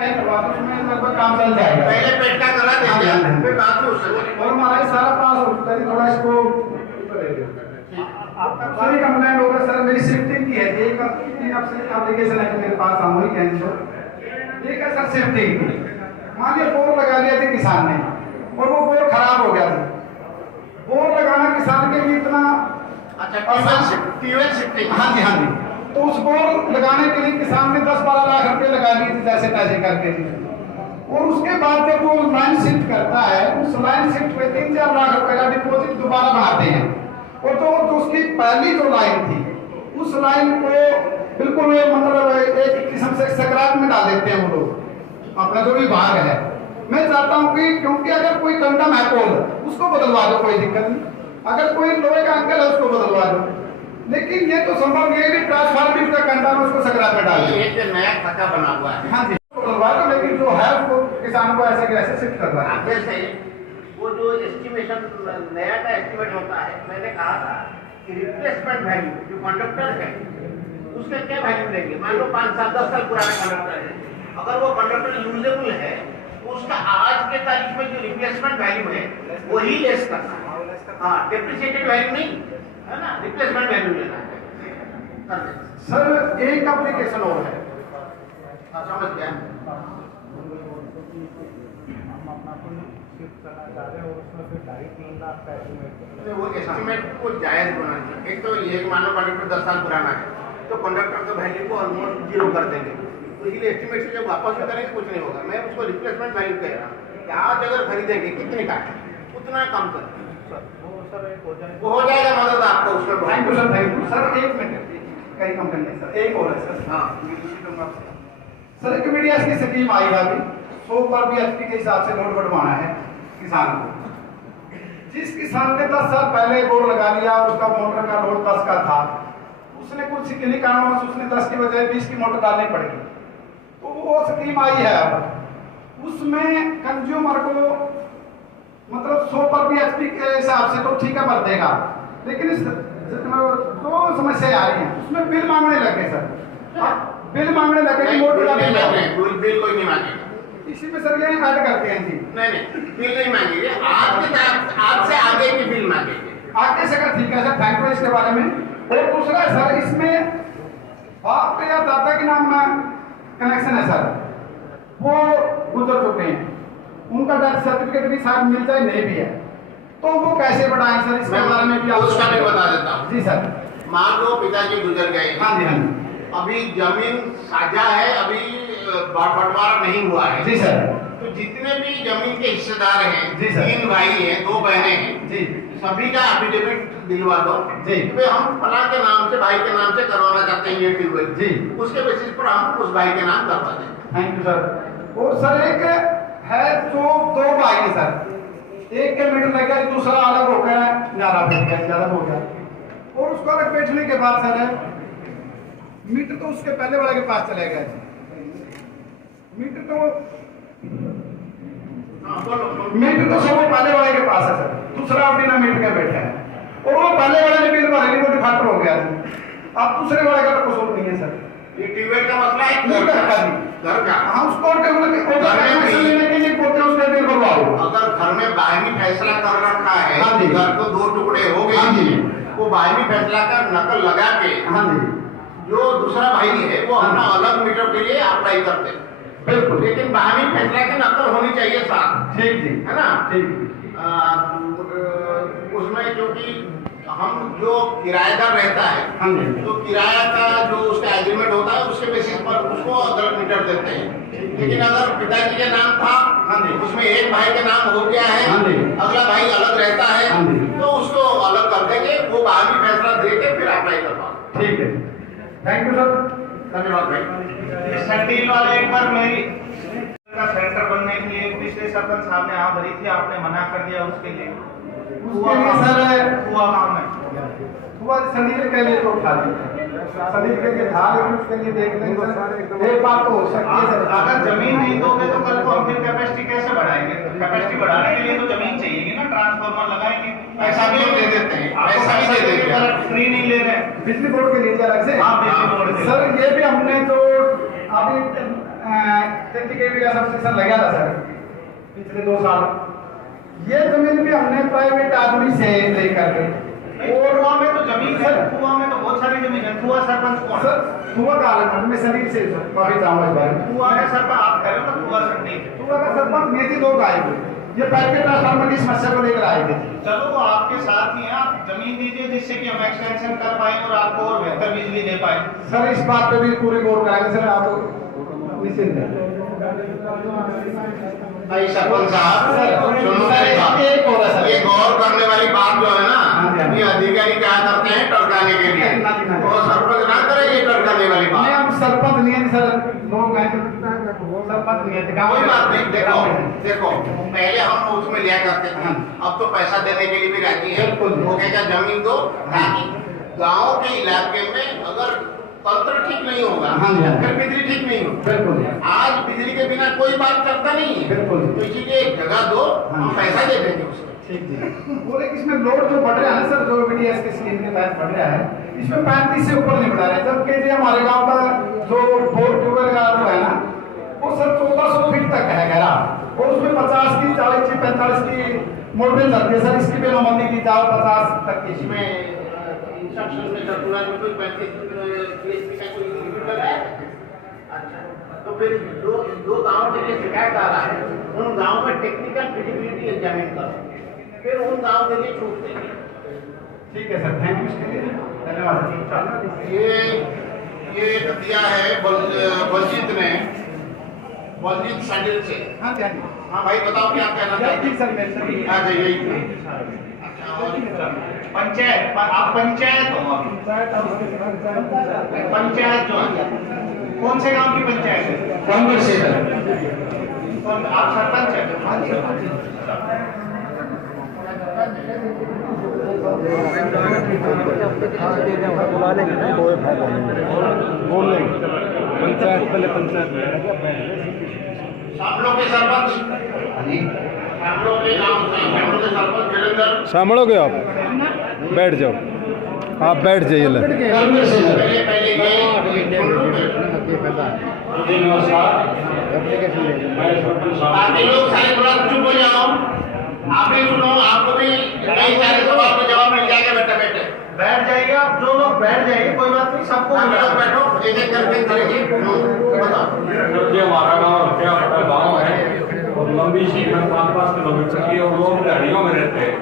उसमें लगभग काम चल जाएगा। पहले पेट का करा देंगे, फिर बाद में उसको और हमारा सारा पास होता है, थोड़ा इसको सारी कंप्लेंट होगा सर। मेरी शिफ्टिंग की है, एक 3 एप्लीकेशन है मेरे पास, सामूहिक कैंसर। एक है सर शिफ्टिंग, मान लिया बोर लगा दिया था किसान ने और वो बोर खराब हो गया था। बोर लगाना किसान के लिए इतना ट्यूबवेल शिफ्टिंग। हाँ जी, हाँ जी। तो उस बोर लगाने के लिए किसान ने 10-12 लाख रुपए लगा दिए थे जैसे तैसे करके। और उसके बाद जब वो लाइन शिफ्ट करता है, उस लाइन शिफ्ट पे 3-4 लाख रुपए का डिपॉजिट दोबारा बढ़ाते हैं। और तो उसकी पहली जो लाइन थी, उस लाइन को बिल्कुल मतलब एक किस्म से सकरात में डाल देते हैं वो लोग, अपना जो विभाग है। मैं चाहता हूँ कि क्योंकि अगर कोई कंडम है पोल, उसको बदलवा दो, कोई दिक्कत नहीं। अगर कोई लोहे का अंकल है, उसको बदलवा दो। लेकिन ये तो संभव नहीं है कि ट्रांसफार्मर का कंडम उसको सकरात में डाल दो। एक नया खाता बना हुआ है। हाँ जी, बदलवा दो, लेकिन जो है उसको किसान को ऐसे कैसे शिफ्ट करना है। जैसे वो जो एस्टिमेशन नया का एस्टिमेट होता है, मैंने कहा था कि रिप्लेसमेंट वैल्यू जो कंडक्टर है उसके क्या वैल्यू लेंगे। मान लो 5 साल 10 साल पुराना कंडक्टर है, अगर वो कंडक्टर यूजेबल है तो उसका आज के तारीख में जो रिप्लेसमेंट वैल्यू है वही लेस करना है। हाँ, डेप्रिसिएटेड वैल्यू नहीं है ना, रिप्लेसमेंट वैल्यू लेना है। सर एक एप्लीकेशन और है, समझ गया। वो एस्टिमेट को जायज बनाना चाहिए। एक तो ये मान लो कंडक्टर 10 साल पुराना है तो कंडक्टर के वैल्यू को ऑलमोस्ट 0 कर देंगे, तो इसलिए एस्टिमेट से जब वापस में करेंगे कुछ नहीं होगा। मैं उसको रिप्लेसमेंट वैल्यू कह रहा हूँ कि आज अगर खरीदेंगे कितने का है उतना कम कर वो हो जाएगा मदद आपको उसमें। Thank you sir, thank you sir. एक मिनट, कई कंपनी है सर, एक और है सर। हाँ सर, एक मीडिया की स्कीम आई है अभी 100 पर BHP के हिसाब से लोड बढ़वाना है किसान को। जिस किसान ने 10 साल पहले बोर लगा लिया, उसका मोटर का लोड 10 का था, उसने कुछ किन्हीं कारणों से उसने 10 की बजाय 20 की मोटर डालनी पड़ेगी। तो वो स्कीम आई है अब, उसमें कंज्यूमर को मतलब 100 पर BHP के हिसाब से तो ठीक है भर देगा, लेकिन इस तो समस्या आ रही है, उसमें बिल मांगने लगे सर। बिल मांगने लगे कि मोटर का बिल कोई नहीं मांगेगा। इसी पे सर ये ऐड करते हैं जी। नहीं बिल नहीं मांगेंगे, आज से आगे की बिल मांगेंगे आगे से का। ठीक है सर, थैंक यू इसके बारे में। और दूसरा सर, इसमें बाप या दादा के नाम में कनेक्शन है सर, वो गुजर चुके हैं, उनका डेथ सर्टिफिकेट भी शायद मिल जाए, नहीं भी है, तो वो कैसे बढ़ाएं सर? इसके बारे में भी उसका मैं बता देता हूँ। जी सर। मान लो पिताजी गुजर गए, हाँ जी, हाँ जी, अभी जमीन साझा है, अभी बंटवारा नहीं हुआ है। जी सर। तो जितने भी जमीन के हिस्सेदार हैं, जी सर, 3 भाई हैं 2 बहनें हैं जी, सभी का एफिडेविट दिलवा दो जी, कि हम फलां के नाम से, भाई के नाम से करवाना चाहते हैं ये ट्यूबवेल जी। उसके बेसिस पर हम उस भाई के नाम करवा दें। Thank you sir. और सर एक है जो 2 भाई है सर, एक के मिडिल लग गया, दूसरा अलग हो गया, न्यारा बैठ गया, ज्यादा हो गया, और उसको अलग बैठने के बाद सर मीटर तो उसके पहले वाले के पास चले गए। मीटर तो सब पहले वाले के पास है सर, दूसरा बिना मीटर के बैठा है, और वो पहले वाले ने बिल भरे नहीं, वो डिफाल्टर हो गया। अब दूसरे वाले का तो कसूर नहीं है सर, ये ट्यूबवेल का मसला है घर का। हाँ, उसको लेने के लिए बोलते हैं उसके बिल भरवाओ। अगर घर में बाहरी फैसला कर रखा है, हाँ जी, घर को 2 टुकड़े हो गए, हाँ जी, वो बाहरी फैसला का नकल लगा के, हाँ जी, जो दूसरा भाई है वो अपना अलग मीटर के लिए अप्लाई करते हैं, बिल्कुल, लेकिन बाहरी फैसला की नकल होनी चाहिए साथ। ठीक जी, है ना, ठीक। उसमें क्योंकि हम जो किराएदार रहता है, हाँ जी, तो किराया का जो उसका एग्रीमेंट होता है उसके बेसिस पर उसको अलग मीटर देते हैं। लेकिन अगर पिताजी के नाम था, हाँ जी, उसमें एक भाई के नाम हो गया है, हाँ जी, अगला भाई अलग रहता है, हाँ जी, तो उसको अलग कर देंगे, वो बाहरी फैसला दे के फिर अप्लाई करवा। ठीक है, थैंक यू सर, धन्यवाद भाई। सटील वाले एक बार मेरी का सेंटर बनने के लिए पिछले सरपंच साहब ने यहाँ भरी थी, आपने मना कर दिया उसके लिए। सर हुआ काम है, हुआ सलील के लिए तो उठा दिया, सलील के लिए था, लेकिन उसके लिए देख लेंगे सर। एक बात तो हो सकती है सर, अगर जमीन नहीं दोगे तो कल को हम फिर कैपेसिटी कैसे बढ़ाएंगे? कैपेसिटी बढ़ाने के लिए तो जमीन चाहिए ना, ट्रांसफार्मर लगाएंगे, पैसा भी हम दे देते हैं, पैसा भी दे देंगे, फ्री नहीं ले रहे हैं। बिजली बोर्ड के नीचे अलग से। हाँ, बिजली बोर्ड के। सर ये भी हमने जो अभी 30 का सब्सिडी लगा था सर पिछले 2 साल। ये जमीन भी हमने प्राइवेट आदमी से लेकर के और कुआं में तो जमीन है, कुआं में तो बहुत सारी जमीन है। कुआं सरपंच कौन है? सर कुआं का अलग मैं शरीर से काफी जाऊँ इस बारे में। कुआं का सरपंच आप कह रहे हो ना, कुआं सर नहीं है। कुआं का सरपंच निजी लोग आए हुए, ये पैकेट ट्रांसफार्मर की समस्या को लेकर आए थे। चलो वो आपके साथ ही हैं, आप जमीन दीजिए जिससे कि हम एक्सटेंशन कर पाए और आपको और बेहतर बिजली दे पाए। सर इस बात पे भी पूरी गौर कराएंगे सर, आप निश्चिंत हैं। भाई सरपंच साहब, सुनो मेरी बात। एक और है सर, ये गौर करने वाली बात जो है हाँ ना, जी। ये अधिकारी क्या करते हैं टरकाने के लिए। वो सरपंच ना करे ये टरकाने वाली नहीं बात। हम सरपंच नहीं है सर, लोग हैं सरपंच नहीं है। कोई बात नहीं, देखो पहले हम उसमें लिया करते थे, अब तो पैसा देने के लिए भी राजी है। बिल्कुल। वो कहेगा जमीन दो, ताकि गांव के इलाके में अगर तंत्र ठीक नहीं होगा, हाँ जी, हाँ। फिर बिजली ठीक नहीं होगी। बिल्कुल आज बिजली के बिना कोई बात करता नहीं है। बिल्कुल। तो इसीलिए एक जगह दो, हम पैसा दे देंगे उसको। ठीक जी। बोले कि इसमें लोड जो बढ़ रहा है ना सर, जो बीडीएस के स्कीम के तहत बढ़ रहा है, इसमें 35 से ऊपर नहीं बढ़ा रहे। जबकि जो हमारे गांव का जो बोर ट्यूबवेल का जो है ना, वो सर 1400 फीट तक है गहरा, और उसमें 50 की 40 की 45 की मोटर चलती है सर। इसकी बेनोबंदी की जाओ 50 तक की। इसमें इंस्ट्रक्शन में सर्कुलर में कोई 35 PSP का कोई लिमिट है? अच्छा, तो फिर जो गांव में ये शिकायत आ रहा है, उन गांव में टेक्निकल फिजिबिलिटी एग्जामिन करो, फिर उन गांव के लिए छूट देंगे। ठीक है सर, थैंक यू इसके लिए, धन्यवाद। ये दिया है बलजीत ने, बलजीत सैंडल से। हाँ जी, हाँ भाई बताओ क्या कहना चाहते ठीक सर, मेरे सर हैं? अच्छा यही। अच्छा और पंचायत, आप पंचायत हो अभी? पंचायत जो है, कौन से गांव की पंचायत है? कांग्रेस से सर। कौन, आप सरपंच हैं? बुला लेंगे ना, कोई फायदा नहीं, बोल लेंगे पंचायत, पहले पंचायत हम लोग के सरपंच, हम लोग के गांव हम लोग के सरपंच वीरेंद्र संभालोगे आप, बैठ जाओ, आप बैठ जाइए। पहले पहले बाकी लोग सारे थोड़ा चुप हो जाओ, आप भी सुनो, आपको भी कई सारे सवाल का जवाब मिल जाएगा। बेटा बेटे बैठ जाइए आप, जो लोग बैठ जाइए, कोई बात नहीं, सबको आप बुला लोग बैठो, एक एक करके करेंगे। बताओ। ये हमारा गाँव क्या बड़ा गाँव है और लंबी सी 5-5 किलोमीटर की, और लोग गाड़ियों में रहते हैं।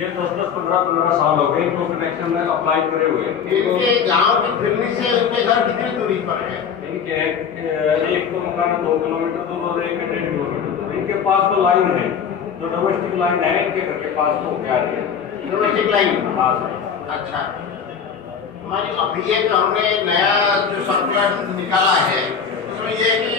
ये 10-10, 15-15 साल हो गए इनको कनेक्शन में अप्लाई करे हुए। इनके गांव की फिरनी से उनके घर कितनी दूरी पर है? इनके एक तो मकान 2 किलोमीटर दूर और एक 1.5 किलोमीटर दूर। इनके पास तो लाइन है, जो डोमेस्टिक लाइन है इनके घर के पास तो क्या है डोमेस्टिक लाइन। हाँ सर। अच्छा, हमारी अभी एक हमने नया जो सर्कुलर निकाला है, उसमें ये है कि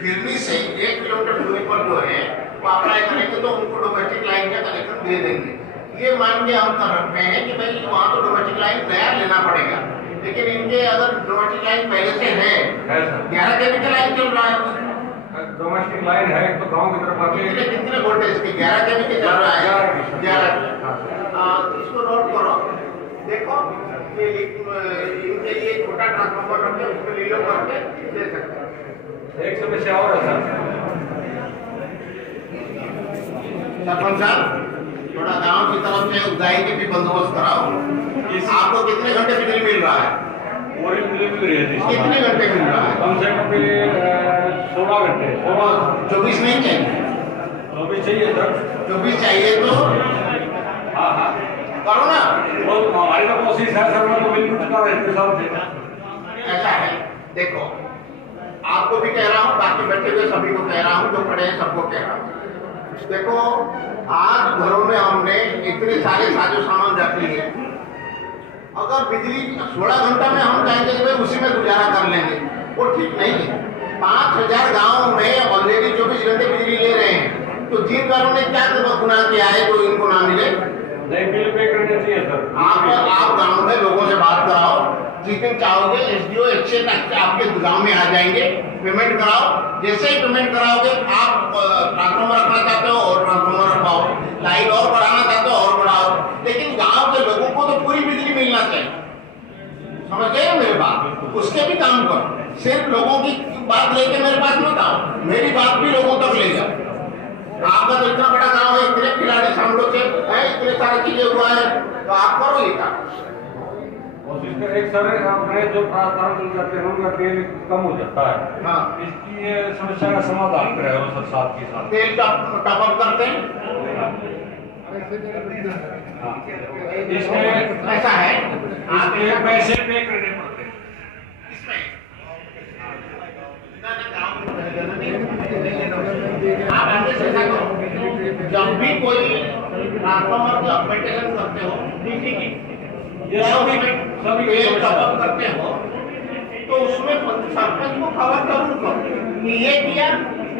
फिरनी से 1 किलोमीटर दूरी पर जो है वो अप्लाई करेंगे तो उनको डोमेस्टिक लाइन का कनेक्शन दे देंगे। ये मान के हम कर रखते हैं कि भाई वहाँ तो डोमेस्टिक लाइन नया लेना पड़ेगा, लेकिन इनके अगर डोमेस्टिक लाइन पहले से है, है सर। 11 kV का लाइन चल रहा है, डोमेस्टिक लाइन है तो गाँव की तरफ आके कितने वोल्टेज की 11 kV के चल रहा है? 11। इसको नोट करो, देखो ये इनके लिए छोटा ट्रांसफार्मर रखे, उसको लीलो करके दे सकते हैं। एक समस्या और है सर। सरपंच साहब, थोड़ा गांव की तरफ से उगाई के भी बंदोबस्त कराओ। आपको कितने घंटे बिजली मिल रहा है? पूरी बिजली मिल रही है। कितने घंटे मिल रहा है? कम से कम 16 घंटे। 24 नहीं चाहिए? 24 चाहिए सर। 24 चाहिए तो हाँ हाँ करो ना। वो हमारी तो कोशिश है सर, मैं तो बिल्कुल कर रहे थे साहब। ऐसा है, देखो आपको भी कह रहा हूँ, बाकी बैठे हुए सभी को कह रहा हूँ, जो खड़े हैं सबको कह रहा हूँ। देखो आज घरों में हमने इतने सारे साजो सामान रख लिए, अगर बिजली 16 घंटा में हम कहेंगे कि भाई उसी में गुजारा कर लेंगे, वो ठीक नहीं है। 5000 गाँव में ऑलरेडी 24 घंटे बिजली ले रहे हैं, तो जिन घरों ने क्या गुनाह किया है जो इनको ना मिले? नहीं, बिल पे करने चाहिए सर। आप गांव में लोगों से बात कराओ, जिस दिन चाहोगे SDO एक्सेस आपके गांव में आ जाएंगे, पेमेंट कराओ। जैसे ही पेमेंट कराओगे, आप ट्रांसफार्मर रखना चाहते हो और ट्रांसफार्मर रखाओ, लाइन और बढ़ाना चाहते हो और बढ़ाओ, लेकिन गांव के लोगों को तो पूरी बिजली मिलना चाहिए। समझ गए मेरी बात? उसके भी काम करो। सिर्फ लोगों की बात लेके मेरे पास मत आओ, मेरी बात भी लोगों तक ले जाओ। आपका तो इतना बड़ा गांव है, इतने खिलाड़ी शामिल से है, इतने सारी चीजें हुआ है, तो आप करो ये काम। कोशिश करें एक सर अपने जो प्रावधान मिल जाते हैं उनका तेल कम हो जाता है। हाँ, इसकी ये समस्या का समाधान करे वो सर साथ के साथ। तेल टॉप अप करते हैं। इसमें ऐसा है, आपके पैसे पे करने पड़ते हैं। आप आगे से ऐसा करो, जब भी कोई ट्रांसफार्मर की अपडेटेशन करते हो डीसी की, ये सभी तेल टॉप अप करते हो, तो उसमें सरपंच को खबर जरूर करो कि ये किया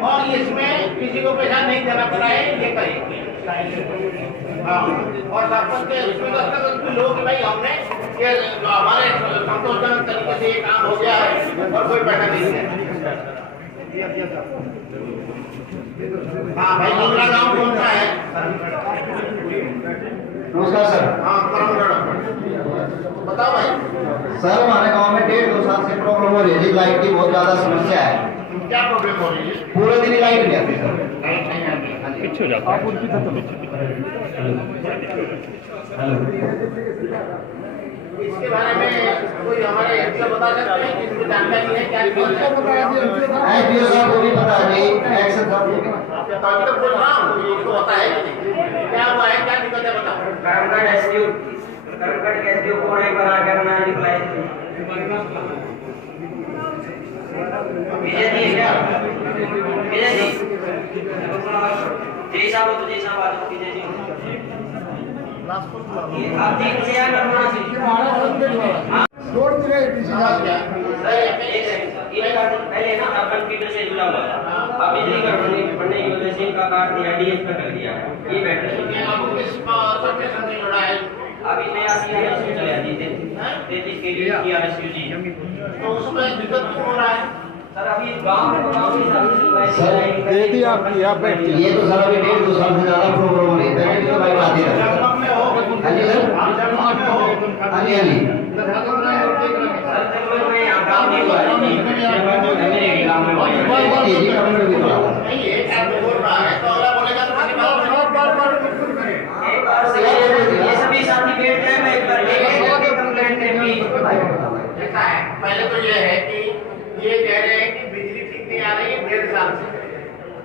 और इसमें किसी को पैसा नहीं देना पड़ा है, ये करेंगे। हाँ, और सरपंच के उसमें दस्तखत भी लोग भाई हमने ये हमारे संतोषजनक तरीके से ये काम हो गया है और कोई पैसा नहीं है। हाँ भाई, दूसरा गाँव कौन सा है? नमस्कार सर। हाँ, करमगढ़। बताओ भाई। सर हमारे गांव में 1.5-2 साल से प्रॉब्लम हो रही है जी, लाइट की बहुत ज्यादा समस्या है। क्या प्रॉब्लम हो रही है? पूरे दिन ही लाइट नहीं आती सर। लाइट नहीं आती। पीछे हो जाता है। इसके बारे में कोई हमारे एमपी बता सकते हैं कि इसको जानकारी है क्या? आईपीओ साहब को भी पता है जी, एक्शन साहब को भी। आपके ताकि तो बोल रहा हूँ, इसको पता है कि नहीं? क्या हुआ है, क्या दिक्कत है बताओ। करमगढ़ एसडीओ को एक बार आकर ना रिप्लाई विजय जी क्या विजय जी जय साहब तो जय साहब आज विजय जी आप ठीक से यार करना रोड मिले डीसी पहले ना अपन फीडर से जुड़ा हुआ था, अब बिजली पढ़ने की वजह से इनका काट दिया, डीएस पे कर दिया है। ये बैटरी आपको किस सबस्टेशन से जुड़ा है? अभी नया सीआरएसयू चला दी थे 33 के लिए सीआरएसयू जी। तो उसमें दिक्कत क्यों हो रहा है? सर अभी गांव में सर दे दी आपकी, आप बैठिए। ये तो सर अभी 1.5-2 साल से ज्यादा प्रॉब्लम हो रही है, पहले तो लाइट आती रहती है। जगमग में हो? हाँ जी सर। आप जगमग में हो? हाँ जी हाँ जी। सर जब मैं यहाँ गांव में हुआ है मेरे गांव में हुआ है जी जी करमगढ़ भी हुआ। नहीं, एक आदमी बोल रहा है तो अगला बोलेगा तुम्हारी बात एक बार से ये सभी साथी बैठ गए, मैं एक बार कंप्लेंट करनी। ऐसा है, पहले तो ये है कि ये कह रहे हैं कि बिजली ठीक नहीं आ रही है 1.5 साल से।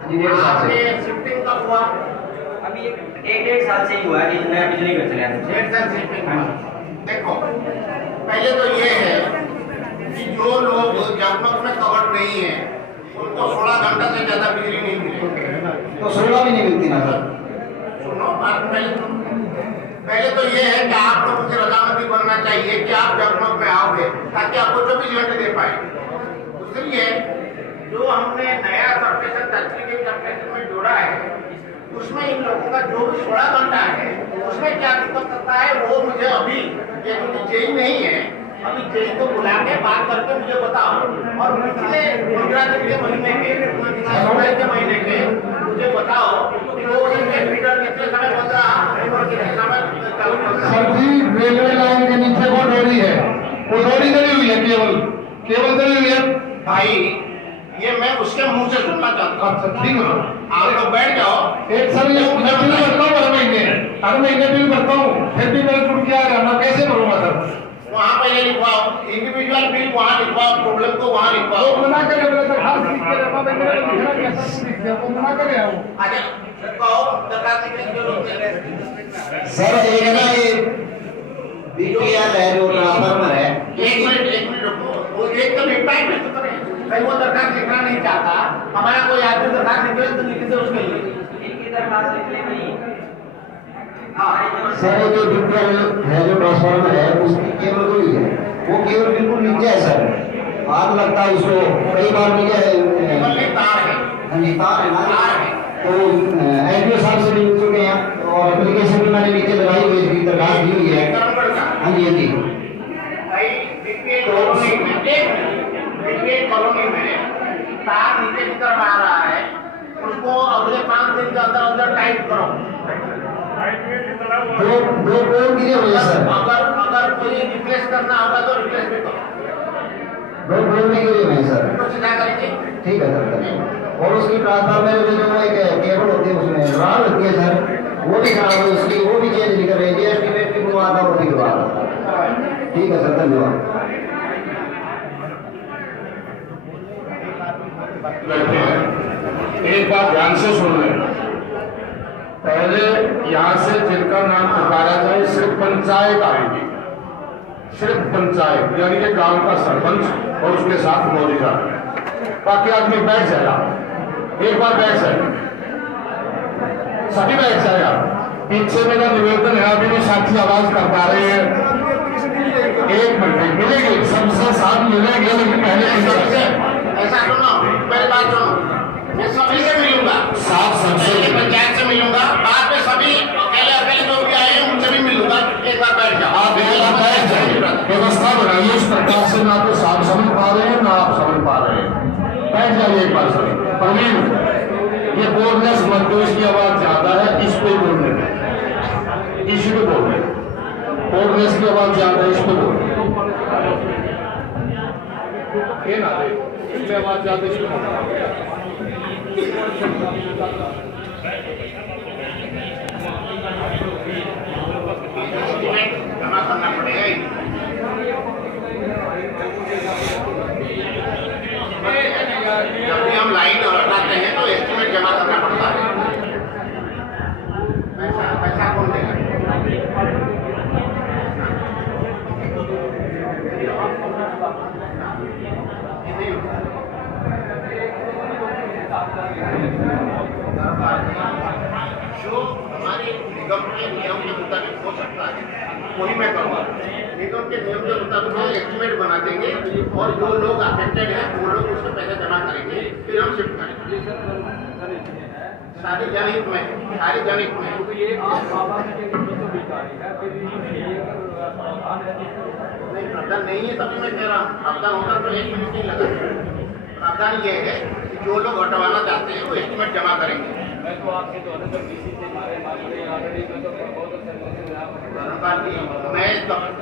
जी 1.5 साल से। आपने शिफ्टिंग कब हुआ? अभी एक 1.5 साल से ही हुआ है, नया बिजली घर चला है। 1.5 साल शिफ्टिंग हुआ। देखो, पहले तो ये है कि जो लोग जगमग में कवर्ड नहीं है उनको 16 घंटा से ज्यादा बिजली नहीं मिलेगी। तो 16 भी नहीं मिलती ना सर। सुनो बात, पहले तो ये है कि आप लोगों की रजामंदी बनना चाहिए कि आप जगमग में आओगे ताकि आपको 24 घंटे दे पाए। दूसरी है, जो हमने नया सबस्टेशन तस्वीर सबस्टेशन में जोड़ा है उसमें इन लोगों का जो भी 16 घंटा है उसमें क्या दिक्कत करता है वो मुझे अभी, ये क्योंकि जेई नहीं है, अभी जेई को बुला के बात करके मुझे बताओ। और पिछले 15 दिन के महीने के 16 के महीने के मुझे बताओ कि वो उनके फीडर कितने समय बन रहा और कितने समय चालू कर रहा है। सब्जी रेलवे लाइन के नीचे वो डोरी है, वो डोरी डली हुई है, केवल डली हुई है। भाई ये मैं उसके मुंह से सुनना चाहता हूँ। अच्छा ठीक है, आप लोग बैठ जाओ। एक सर ये मैं बिल भरता हूँ हर महीने बिल भरता हूँ, फिर भी मेरे टूट गया है, मैं कैसे भरूंगा सर? वहाँ पहले लिखवाओ, इंडिविजुअल बिल वहाँ लिखवाओ, प्रॉब्लम को वहाँ लिखवाओ। वो मना करे, बोले सर हाथ लिख के रखा, मैं मेरे को लिखना कैसा लिख दिया, वो मना करे वो। आगे कहो, दरखास्त लिखने के लोग चले। सर एक है ना ये बीपीआर है जो ट्रांसफार्मर है। एक मिनट रुको, वो एक तो निपटाई में तो करें। भाई वो दरखास्त लिखना नहीं चाहता, हमारा कोई आदमी दरखास्त लिखे तो लिख दे उसके लिए। इनकी दरखास्त लिख ले भाई। सर ये जो बीपीआर है जो ट्रांसफार्मर है उसकी केबल हुई है, वो केबल बिल्कुल नीचे है सर, आग लगता है उसको कई बार नीचे केवल नहीं तार है। हाँ जी तार है ना, तार है। तो एसडीओ साहब से मिल चुके हैं और एप्लीकेशन भी मैंने नीचे लगाई हुई है, दरखास्त दी हुई है। करमगढ़ का। हाँ जी हाँ जी। भाई बीपीए कॉलोनी में तार नीचे की तरफ आ रहा है, उसको अगले 5 दिन के अंदर अंदर टाइट करो। दो बोर्ड गिरे हुए हैं सर। अगर कोई रिप्लेस करना होगा तो रिप्लेस भी करो। वो बोलने के लिए नहीं सर। तो सीधा करेंगे। ठीक है सर करें। और उसकी ट्रांसफार्मर में जो एक केबल होती है उसमें राल होती है सर, वो भी खराब है उसकी, वो भी चेंज नहीं कर रहे हैं। एस्टीमेट भी बनवा था, वो भी करवा रहा। ठीक है सर, धन्यवाद। एक बात ध्यान से सुन लें, पहले यहाँ से जिनका नाम पुकारा जाए सिर्फ पंचायत आएगी, सिर्फ पंचायत यानी कि गांव का सरपंच और उसके साथ मौजूदा, बाकी आदमी बैठ जाएगा। एक बार बैठ जाए, सभी बैठ जाएगा। पीछे मेरा निवेदन है, अभी भी साथी आवाज कर पा रहे हैं। एक मिनट मिलेगी, सबसे साथ मिलेंगे, लेकिन पहले ऐसा सुनो, मेरी बात सुनो, मैं सभी से मिलूंगा, साफ सबसे पंचायत से मिलूंगा, बाद में सभी अकेले जो भी आए हैं उनसे भी मिलूंगा। एक बार बैठ जाओ। आप एक बार बैठ जाइए, व्यवस्था बनाइए इस प्रकार से, ना तो साथ समझ पा रहे हैं ना आप समझ पा रहे हैं। बैठ जाइए एक बार सर। प्रवीण, ये बोलने समझ दो, इसकी आवाज ज्यादा है, इस पे बोलने में, इसी पे बोलने, बोलने इसकी आवाज ज्यादा है, इस पे बोलने ये ना दे, इसमें आवाज ज्यादा, इस पे बोलने। जमा करना पड़ेगा। जब भी हम लाइन हटाते हैं तो एस्टीमेट जमा करना पड़ता है। पैसा कौन देगा? जो हमारे निगम के नियम के मुताबिक हो सकता है वही मैं करूँगा। निगम के नियम के मुताबिक हम एस्टीमेट बना देंगे और जो लोग अफेक्टेड हैं वो लोग उसके पैसे जमा करेंगे, फिर हम शिफ्ट करेंगे। सारी जनहित में, सारी जनहित में। नहीं, प्रावधान नहीं है, तभी मैं कह रहा हूँ। प्रावधान होता तो 1 मिनट नहीं लगा। प्रावधान ये है कि जो लोग हटवाना चाहते हैं वो एस्टीमेट जमा करेंगे। मैं तो आपके द्वारा जब बीसी से मारे ऑलरेडी मैं तो बहुत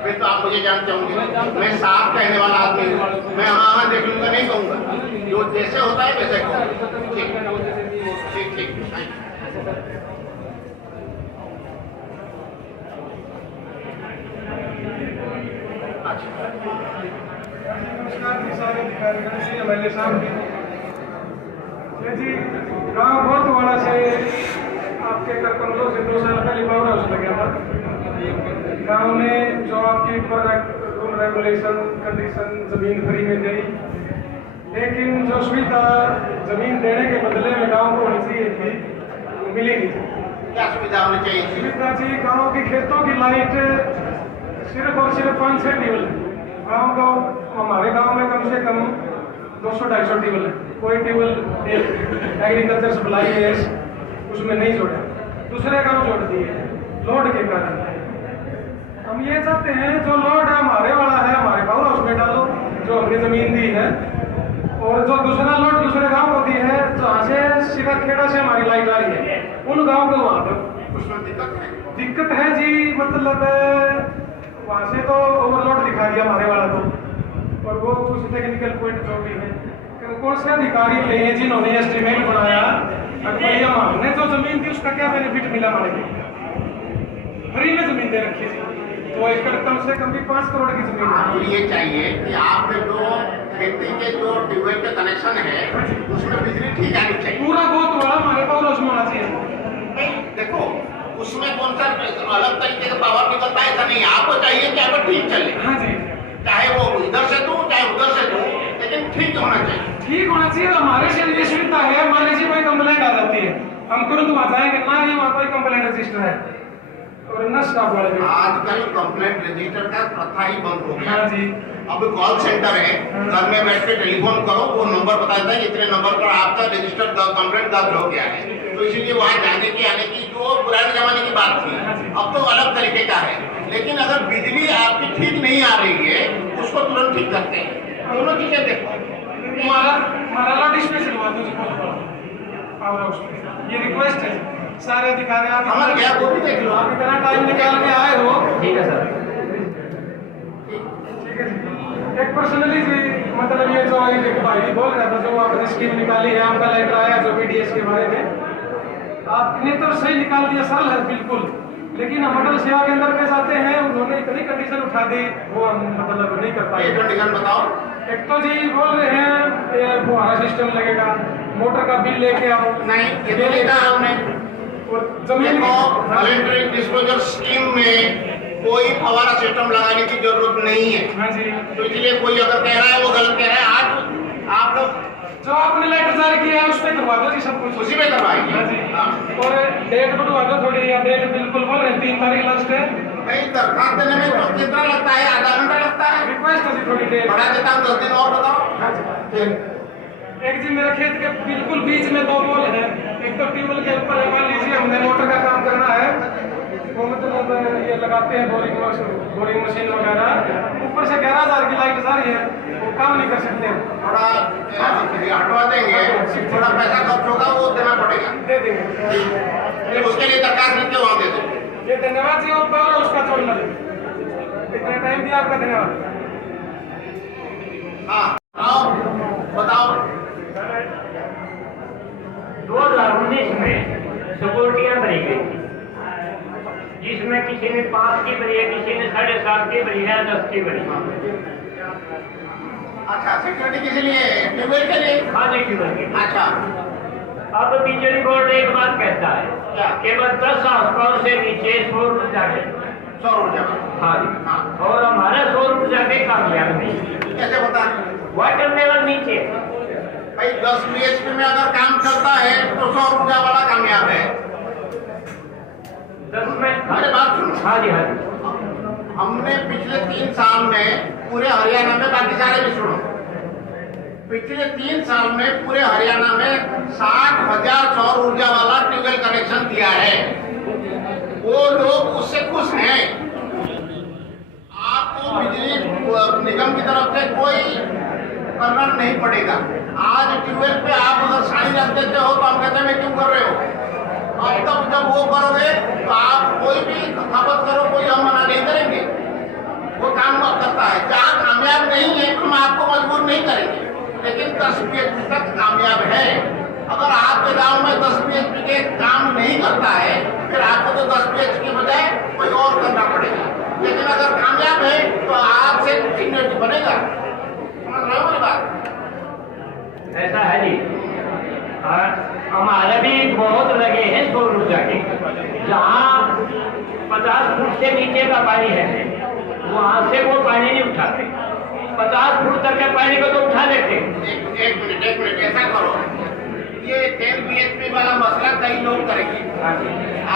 फिर तो आप मुझे जानते होंगे, मैं साफ कहने वाला आदमी हूँ। मैं हाँ देख लूंगा नहीं कहूँगा, जो जैसे होता है वैसे कहूँगा। ठीक ठीक ठीक। नमस्कार जी, सारे अधिकारियों से एमएलए साहब जी। गाँव बहुत बड़ा से आपके कमलों से 2 साल पहले पावर हाउस लगा था। गांव में जो आपकी रूल रेगुलेशन कंडीशन जमीन फ्री में दी, लेकिन जो सुविधा जमीन देने के बदले में गांव को होनी चाहिए थी मिली नहीं। क्या सुविधा होनी चाहिए? सुविधा जी, गांव की खेतों की लाइट सिर्फ और सिर्फ 5-6 टेबल है। हमारे गांव में कम से कम 200-250 टेबल है। कोई टेबल एग्रीकल्चर सप्लाई है उसमें नहीं जोड़ा, दूसरे गांव जोड़ दिए लोड के कारण। हम ये चाहते हैं जो लोड हमारे वाला है हमारे पावर हाउस में डालो, जो हमने जमीन दी है, और जो दूसरा लोड दूसरे गांव को दी है, जहाँ से सीधा खेड़ा से हमारी लाइट आ रही है, उन गांव को वहाँ दो। उसमें दिक्कत है जी, मतलब वहाँ से तो ओवरलोड दिखा दिया हमारे वाला तो, और वो कुछ टेक्निकल पॉइंट जो भी है, कौन से अधिकारी ले हैं जिन्होंने एस्टीमेट बनाया, भैया हमने जो जमीन थी उसका क्या बेनिफिट मिला हमारे को? फ्री में जमीन दे रखी थी, 2 एकड़ कम से कम भी 5 करोड़ की जमीन। आपको ये चाहिए कि आपके जो खेती के जो ट्यूबवेल के कनेक्शन है उसमें बिजली ठीक आनी चाहिए। पूरा बहुत बड़ा हमारे पावर हाउस में होना चाहिए। देखो उसमें कौन सा अलग तरीके का पावर निकलता है, ऐसा नहीं। आपको चाहिए कि आप ठीक चले। हाँ जी, चाहे वो इधर से दूं चाहे उधर से दूं, लेकिन ठीक होना चाहिए। ठीक होना चाहिए। हमारे से ये सुविधा है, मान लीजिए कोई कंप्लेंट आ जाती है, हम तुरंत वहाँ जाएंगे ना, ही वहाँ कोई कंप्लेंट रजिस्टर है और न स्टाफ वाले भी। आजकल कंप्लेंट रजिस्टर का प्रथा ही बंद हो गया। हाँ जी, अब कॉल सेंटर है, घर में बैठ के टेलीफोन करो, वो नंबर बताता है इतने नंबर पर आपका रजिस्टर कंप्लेंट दर्ज हो गया है। तो इसीलिए वहाँ जाने की आने की जो पुराने जमाने की बात थी, अब तो अलग तरीके का है। लेकिन अगर बिजली आपकी ठीक नहीं आ रही है उसको तुरंत ठीक करते हैं। दोनों चीजें देखो। हमारा लॉट स्पेशल हुआ पावर हाउस में, ये रिक्वेस्ट है सारे अधिकारी आप समझ गया, वो भी देख लो। आप इतना टाइम निकाल के आए हो। ठीक है सर। ठीक है जी, एक पर्सनली जी मतलब ये जो एक भाई भी बोल रहा था, जो आपने स्कीम निकाली है, आपका लेटर आया जो बीडीएस के बारे में, आपने तो सही निकाल दिया, सरल है बिल्कुल, लेकिन हम अटल सेवा केंद्र पे जाते हैं, उन्होंने इतनी कंडीशन उठा दी, वो हम मतलब नहीं कर पाए। कंडीशन बताओ। एक तो जी बोल रहे हैं ये फुहारा सिस्टम लगेगा, मोटर का बिल लेके आओ। नहीं, ये तो नहीं कहा हमने। और जमीन वॉलंटरी डिस्क्लोजर स्कीम में कोई फवारा सिस्टम लगाने की जरूरत नहीं है। हाँ जी, तो इसलिए कोई अगर कह रहा है वो गलत कह रहा है। आज आप लोग जो आपने लेटर जारी किया है उस पर करवा दो जी सब कुछ, उसी में करवाएंगे। हाँ जी। हाँ। और डेट बढ़वा दो थोड़ी, या डेट बिल्कुल बोल रहे हैं 3 तारीख लास्ट है। भाई दरखास्त देने में तो कितना लगता है? आधा घंटा लगता है। रिक्वेस्ट है जी थोड़ी डेट बढ़ा देता हूँ 10 दिन और बताओ। एक जी मेरे खेत के बिल्कुल बीच में 2 पोल है, एक तो ट्यूबवेल के ऊपर है, मान लीजिए हमने मोटर का काम करना है, वो मतलब ये लगाते हैं बोरिंग मशीन वगैरह, ऊपर से 11,000 की लाइट जा रही है, वो काम नहीं कर सकते। थोड़ा हटवा देंगे, थोड़ा पैसा खर्च होगा वो देना पड़ेगा। दे देंगे, उसके लिए दरखास्त लिख के वहाँ दे दो। ये धन्यवाद जी, और पहले उसका छोड़ना जी, इतना टाइम दिया आपका धन्यवाद। हाँ आओ बताओ। 2019 में सिक्योरिटियां भरी गई थी, जिसमें किसी ने 5 की भरी है, किसी ने 7.5 की भरी है, 10 की भरी है। अच्छा, सिक्योरिटी किस लिए? ट्यूबवेल के लिए? हाँ जी, ट्यूबवेल के। अच्छा, अब बिजली बोर्ड एक बात कहता है, क्या? केवल 10 हाउस से नीचे सौर ऊर्जा है। सौर ऊर्जा। हाँ जी, हाँ। और हमारा सौर ऊर्जा के कामयाब नहीं, कैसे बता? वाटर लेवल नीचे। भाई 10 BHP में अगर काम चलता है तो सौर ऊर्जा वाला कामयाब है। 10 में। अरे बात सुनो। हाँ जी, हाँ जी। हमने पिछले 3 साल में पूरे हरियाणा में, बाकी सारे भी सुनो, पिछले 3 साल में पूरे हरियाणा में 60,000 सौर ऊर्जा वाला ट्यूबवेल कनेक्शन दिया है। वो लोग उससे खुश हैं। आपको बिजली निगम की तरफ से कोई करना नहीं पड़ेगा। आज ट्यूबवेल पे आप अगर साड़ी रख देते हो तो हम कहते हैं क्यों कर रहे हो। अब तब जब वो करोगे तो आप कोई भी खपत करो, कोई हम मना नहीं करेंगे, वो काम करता है। जहाँ कामयाब नहीं है तो हम आपको मजबूर नहीं करेंगे, लेकिन 10 BHP तक कामयाब है। अगर आपके गांव में 10 BHP के काम नहीं करता है, फिर आपको तो 10 BHP के बजाय कोई और करना पड़ेगा। लेकिन अगर कामयाब है तो आपसे सिक्योरिटी बनेगा। समझ रहे हो मेरी बात? ऐसा है जी, हमारे भी बहुत लगे हैं सौर ऊर्जा के। जहाँ 50 फुट से नीचे का पानी है, वहाँ से वो पानी नहीं उठाते, 50 फुट तक के पानी को तो उठा लेते। एक मिनट ऐसा करो, ये 10 BHP वाला मसला कई लोग करेंगे।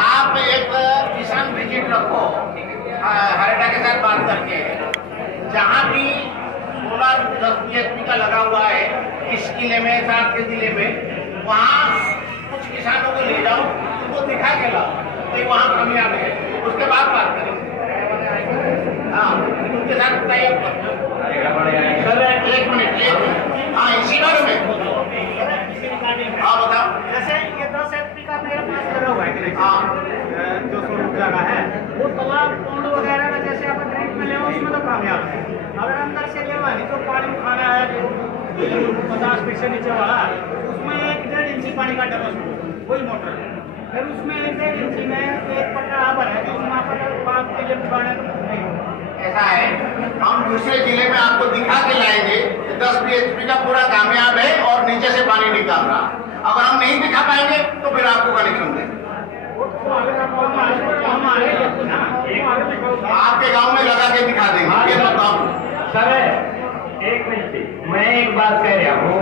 आप एक किसान विजिट रखो हरियाणा के साथ बात करके, जहाँ भी सोलर 10 BHP का लगा हुआ है, इस किले में, 7 के जिले में, वहाँ कुछ किसानों को ले जाओ, उनको दिखा के लाओ भाई वहाँ कामयाब है, उसके बाद बात करेंगे। हाँ, उनके साथ तय सर। एक मिनट। हाँ, इसी बारे में हाँ बताओ। जैसे ये 10 HP का मेरे पास लगा हुआ है, हाँ, जो सौर ऊर्जा का है, वो तालाब कुंड वगैरह का जैसे आप ड्रिप में ले उसमें तो कामयाब है। अगर अंदर से लेवा नहीं तो पानी खाना है जो 50 फीट से नीचे वाला, उसमें 1-1.5 इंची पानी का डबल वही मोटर है। फिर उसमें 1-1.5 इंची में एक पट्टा आबर है जो वहाँ पर 5 के लिए पानी नहीं होगा। ऐसा है, हम दूसरे जिले में आपको दिखा के लाएंगे कि 10 BHP का पूरा कामयाब है और नीचे से पानी निकाल रहा। अगर हम नहीं दिखा पाएंगे तो फिर आपको कनेक्शन देंगे। आपके गांव में लगा के दिखा देंगे, ये बताओ। सर एक मिनट, मैं एक बात कह रहा हूँ,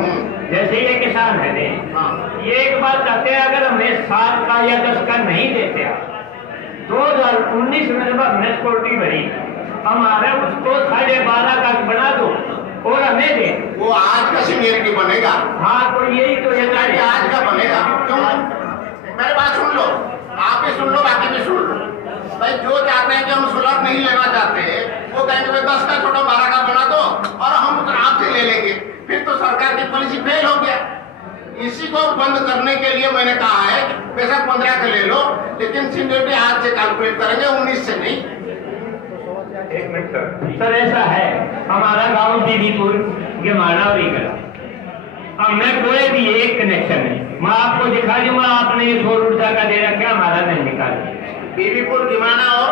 जैसे ये किसान है ने, ये एक बात कहते हैं, अगर हमें 7 का या 10 का नहीं देते आप, 2019 में जब हमने सिक्योरिटी भरी, हमारे उसको 12.5 का बना दो और हमें दे। वो आज का सीनियरिटी बनेगा। हाँ, तो यही तो सीनियरिटी आज का बनेगा। क्यों? मेरी बात सुन लो, आप भी सुन लो, बाकी भी सुन लो। भाई जो चाहते हैं कि हम सोलर नहीं लेना चाहते, वो कहेंगे भाई 10 का छोड़ो 12 का बना दो और हम आपसे ले लेंगे, फिर तो सरकार की पॉलिसी फेल हो गया। इसी को बंद करने के लिए मैंने कहा है बेशक 15 का ले लो, लेकिन सीनियरिटी आज से कैलकुलेट करेंगे, 19 से नहीं। एक मिनट सर, ऐसा है, हमारा गांव दीदीपुर गिमाना और ईगरा। अब मैं कोई भी एक कनेक्शन नहीं, मैं आपको दिखा दूंगा, आपने ये सौर ऊर्जा का दे रखा, हमारा नहीं निकाल। बीबीपुर, गिमाना और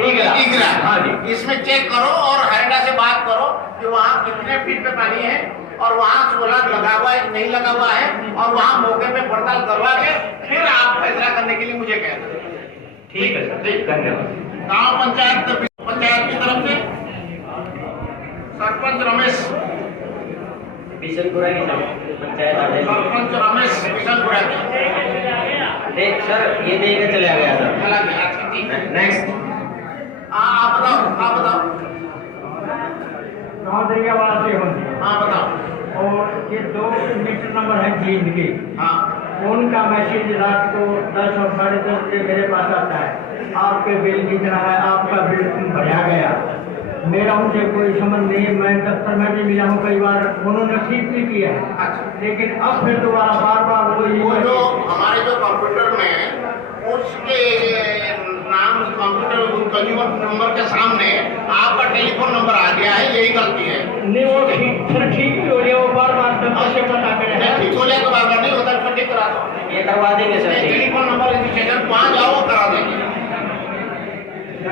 ईगरा। हाँ जी, इसमें चेक करो और हरियाणा से बात करो कि वहाँ कितने फीट पे पानी है और वहाँ सोलर लगा हुआ है नहीं लगा हुआ है, और वहाँ मौके पे पड़ताल करवा के फिर आप फैसला करने के लिए मुझे कहना। ठीक है सर, धन्यवाद। गांव पंचायत की तरफ से सरपंच रमेश, बिशनपुरा की पंचायत आ जाएगी। सरपंच रमेश बिशनपुरा की। देख सर, ये दे के चला गया था। चला गया, अच्छा ठीक है। नेक्स्ट। आप बताओ। हाँ बताओ। और ये 2 मीटर नंबर है जींद की, हाँ उनका मैसेज रात को 10 और 10:30 बजे मेरे पास आता है, आपके बिल कितना है, आपका बिल भरा गया। मेरा उनसे कोई संबंध नहीं, मैं दफ्तर में भी मिला हूँ कई बार, उन्होंने ठीक भी किया है, लेकिन अब फिर दोबारा बार वो जो हमारे जो कंप्यूटर में उसके नाम कंप्यूटर कंज्यूमर नंबर के सामने आपका टेलीफोन नंबर आ गया है, यही गलती है। नहीं वो ठीक भी हो रही है, वो बार दफ्तर से पता करें। ठीक हो जाए तो बार नहीं होता, फिर ठीक करा दो। ये करवा देंगे सर। टेलीफोन नंबर रजिस्ट्रेशन वहाँ जाओ, वो करा देंगे।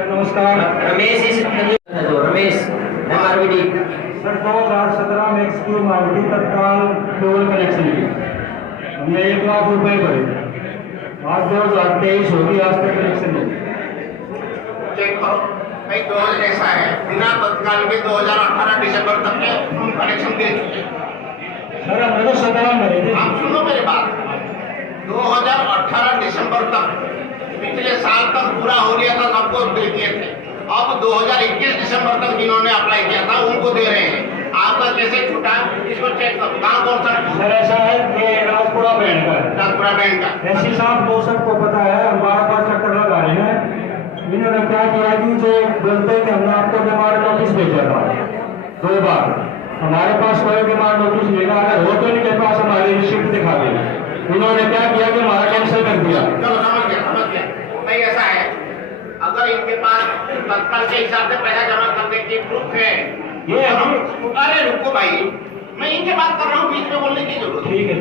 नमस्कार, रमेश MRVD। सर 2017 में एक स्कीम आई थी तत्काल केबल कनेक्शन की, हमने 1 लाख रुपए भरे, आज 2023 होगी, आज तक कनेक्शन नहीं। चेक करो भाई, 2000 ऐसा है बिना तत्काल के 2018 दिसंबर तक के हम कनेक्शन दे चुके हैं। सर हमने तो 17 में भरे थे। आप सुनो मेरी बात, 2018 दिसंबर तक, पिछले साल तक पूरा हो गया था, सबको दे दिए थे। अब 2021 दिसंबर तक जिन्होंने अप्लाई किया था उनको दे रहे हैं। आपका कैसे छूटा, इसको चेक करो। गाँव कौन सा? सर ऐसा है कि राजपुरा बैंड का है। राजपुरा बैंक का। ऐसी साहब वो सबको पता है, हम बार चक्कर लगा रहे हैं। इन्होंने क्या किया कि जो बोलते हैं कि हमने आपको डिमांड नोटिस भेजा था 2 बार, हमारे पास कोई डिमांड नोटिस लेना अगर हो तो इनके पास हमारी रिसिप्ट दिखा देना। इन्होंने क्या किया कि हमारा कैंसिल कर दिया। चलो समझ गया। भाई ऐसा है, अगर इनके पास तत्काल के हिसाब से पैसा जमा करने की प्रूफ है, ये अरे रुको भाई, मैं इनके बात कर रहा हूँ, बीच में बोलने की जरूरत। ठीक है।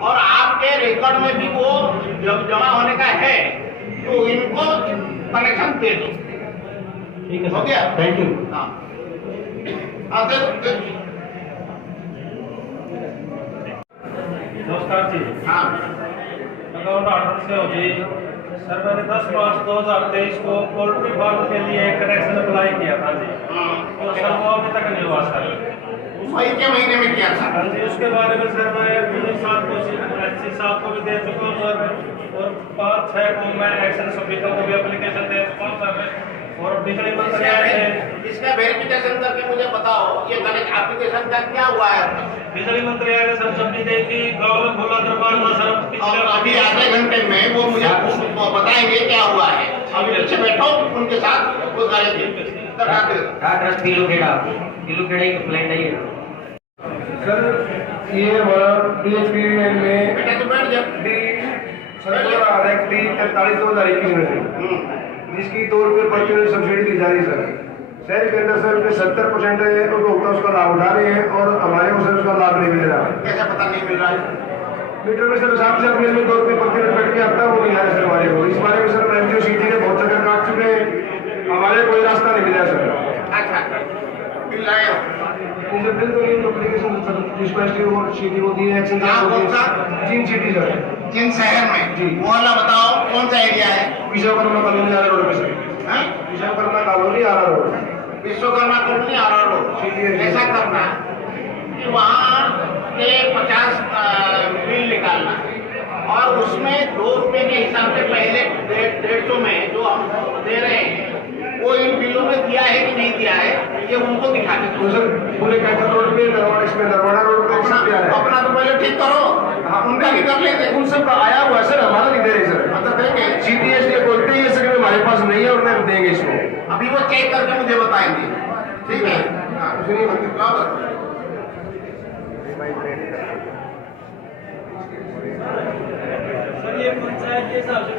और आपके रिकॉर्ड में भी वो जब जमा होने का है तो इनको कनेक्शन दे दो। ठीक है, हो गया? Thank you. हाँ नमस्कार जी। हाँ अकाउंट ऑर्डर से हो जी। सर मैंने 10 मार्च 2023 को पोल्ट्री फार्म के लिए कनेक्शन अप्लाई किया था जी, तो सर वो अभी तक नहीं हुआ सर। मई के महीने में किया था। हाँ जी, उसके बारे में सर मैं पुलिस साहब को SC साहब को भी दे चुका हूँ सर, और 5-6 को मैं एक्शन सफीका को भी एप्लीकेशन दे चुका हूँ सर। और बिजली मंत्रालय ने इसका वेरिफिकेशन करके मुझे बताओ, ये कनेक्ट एप्लीकेशन का क्या हुआ है? बिजली मंत्रालय ने सर सबकी दी थी, गाँव में खुला दरबार था सर। और अभी आधे घंटे में वो मुझे बताएंगे क्या हुआ है। अभी पीछे बैठो उनके साथ, वो करेंगे। टाटा किलो खेड़ा की कंप्लेंट आई है सर। ये हमारा PHP में बेटा तो बैठ जा। सर्कुलर आ रहा है 43/2021 में, जिसकी तौर पर परचून सब्सिडी दी जा रही है सर। शहर के अंदर सर के 70% उपभोक्ता उसका लाभ उठा रहे हैं और हमारे को सर उसका लाभ नहीं मिल रहा है। कैसे पता नहीं मिल रहा है? मीटर में सर 7 से तौर पर परचून बैठ के आता वो नहीं आ रहा सर हमारे को। इस बारे में सर MTO सिटी के बहुत चक्कर काट चुके हैं, हमारे कोई रास्ता नहीं मिला सर। अच्छा मिल रहा है। मुझे बिल तो एप्लीकेशन सर जिसको STO और सिटी होती है एक्शन कौन सा? जिन सिटी सर, जिन शहर में जी। मोहल्ला बताओ कौन सा एरिया है? विश्वकर्मा कॉलोनी आरा रोड पे सर। हैं? विश्वकर्मा कॉलोनी आरा रोड, विश्वकर्मा कॉलोनी आरा रोड। ऐसा करना कि वहाँ के 50 बिल निकालना और उसमें 2 रुपए के हिसाब से पहले 150 में जो हम दे रहे हैं वो इन बिलों में दिया है कि नहीं दिया है, ये उनको दिखा दें। तो सर पूरे कैथल रोड पे नरवाड़ा रोड पे सब दिया है। अपना तो पहले ठीक करो, उनका भी कर लेंगे। उन सब का आया हुआ है सर, हमारा नहीं दे रहे सर। मतलब देंगे। CTS बोलते हैं ये सर हमारे पास नहीं है और नहीं देंगे इसको। अभी वो चेक करके मुझे बताएंगे, ठीक है? हाँ सुनिए मतलब सर ये पंचायत के हिसाब से